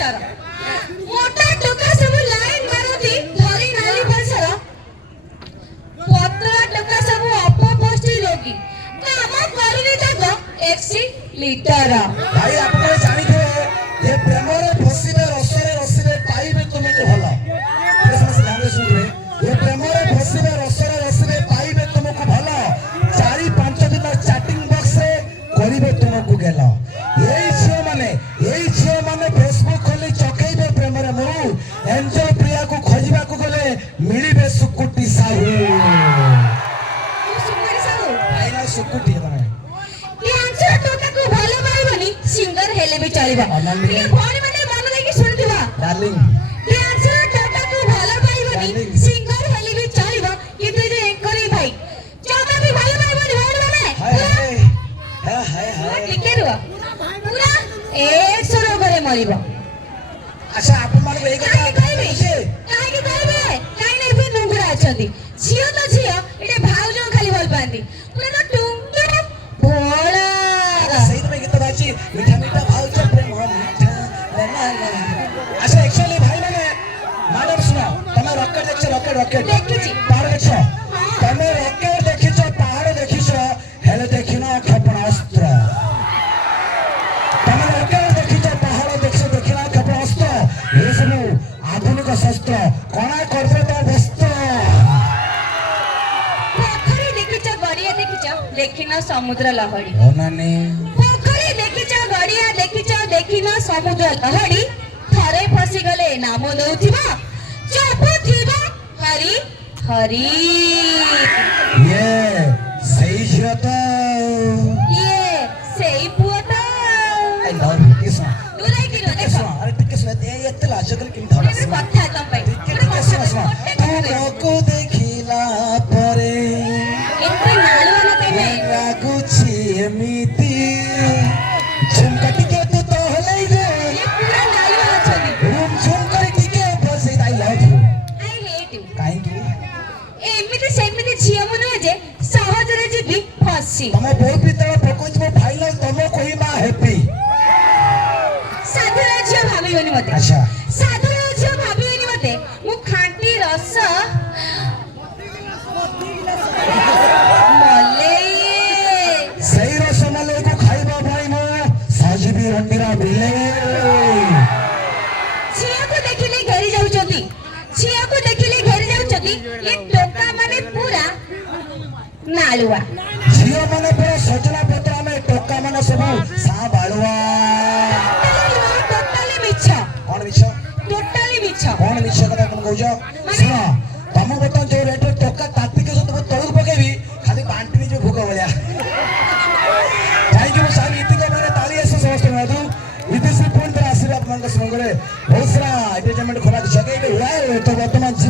sir मोटा टोका सब लाइन मारती धरी नाली पसर पतला टोका सब अपपोस्टी लोगी काम करूनी तक एक्सी लीटर भाई आपण जानि थे ये प्रेम रे फसिबे रसरे पाइबे तुमको भला ये समझ ध्यान से सुन रे ये प्रेम रे फसिबे रसरे पाइबे तुमको भला 4-5 दिन चैटिंग बॉक्स रे करिबे तुमको गेला यही झियो माने फेसबुक खोली चकेइबे प्रेम रे मु एंजल प्रिया को खोजिबा को गले मिलिबे सुकुटी साहू सुकुटी साहू आइना सुकुटी माने डांसर टोका को भलो पाइबनी सिंगर हेले भी चलिबा ये भोणी माने मन लागी सुनथिबा डार्लिंग डांसर टोका को भलो पाइबनी सिंगर हेले भी चलिबा किंतु जे एंकरी भाई चोका भी भलो पाइबनी भोणी माने हाय लिखे रुआ पूरा 100 करे मरिबा अच्छा आपण माने एई कथा कहबे काहे नै भी नुंगुडा अछंती झियो तो झियो एटे भाउजो खाली बोल पांती पूरा तो टुंगे भोळा सही में गीत बाची मीठा मीठा भाउजो प्रेम हो मीठा ला ला अच्छा एक्चुअली भाई माने मैडम सुनो तमे रॉकेट देखिछि पहाड़ देखो तमे रॉकेट देखिछो पहाड़ देखिछो हेले देखिनो क्षेपणास्त्र तमे रॉकेट देखिछो पहाड़ देखिनो क्षेपणास्त्र ये सब आधुनिक शस्त्र कोना करबे तो व्यस्त पोखरी देखिछ गड़िया देखिछ देखिना समुद्र लहड़ी हो नानी पोखरी देखिछ गड़िया देखिछ देखिना समुद्र लहड़ी थरे फसी गले नाम नउथिबा चपु थिबा हरी हरी ये सही झियो तो ये सेई पुअता आई लव यू किस दुलाई किलो देखो अरे टिके सुन ये एते लाजकल किन धड़ा ये कथा तम पाई टिके सुन तू देखिला परे एते नालवा न तेने लाଗୁଛି ଏମିତି ଝୁମକା ଟିକେ ତୁ ତ ହଲେଇ ଦେ ये पूरा नालवा अछदी ରୁମ୍ ଝୁମ୍ କରି ଟିକେ ବସେଇ I love you I hate you କାହିଁକି एमिति सेमिति झियो मन जे सहजरे जीबी फसी ତମ ବୋଉ ପିତଳ ପକଉଥିବ ଫାଇଲ ତମ କହିବା ହେପି साधुरा झियो भाबियोनी मते ଆଚ୍ଛା साधुरा झियो भाबियोनी मते मु खांटी रस मलेई ସେଇ ରସମଲେଇକୁ ଖାଇବା ପାଇଁ ମୁଁ ସଜିବି ରଣ୍ଡିରା ବିଲେଇ झियो को देखिले घेरी जाउचंती झियो को देखिले घेरी जाउचंती ये टोका माने पूरा नालुआ ଝିଅ ମାନେ ପୁରା ସଜନା ପତ୍ର ଆମେ ଟୋକା ମାନେ ସବୁ ସା ବାଳୁଆ टोटली मिछ କଣ ମିଛ टोटली मिछ କଣ ମିଛ କଥା ତମେ କହୁଛ ଶୁଣ ତମ ବର୍ତ୍ତମାନ ଯୋଉ ରେଟରେ ଟୋକା ତାତିକି ଯଦି ମୁଁ ତଳକୁ ପକେଇବି ଖାଲି ବାଣ୍ଟି ନେଇଯିବ ଭୋଗ ଭଳିଆ କାହିଁକି ମୁଁ ସାର୍ ଇତିକ ମାନେ ତାଳି ଆସେ ସମସ୍ତଙ୍କ ହାତୁ ଇତିଶ୍ରୀ ପୁଣି ଥରେ ଆସିଲେ ଆପଣଙ୍କ ସଙ୍ଗରେ ବହୁତ ସାରା ଏଣ୍ଟରଟେନମେଣ୍ଟ ଖୋଲା ଜଗେଇବେ ତ ବର୍ତ୍ତମାନ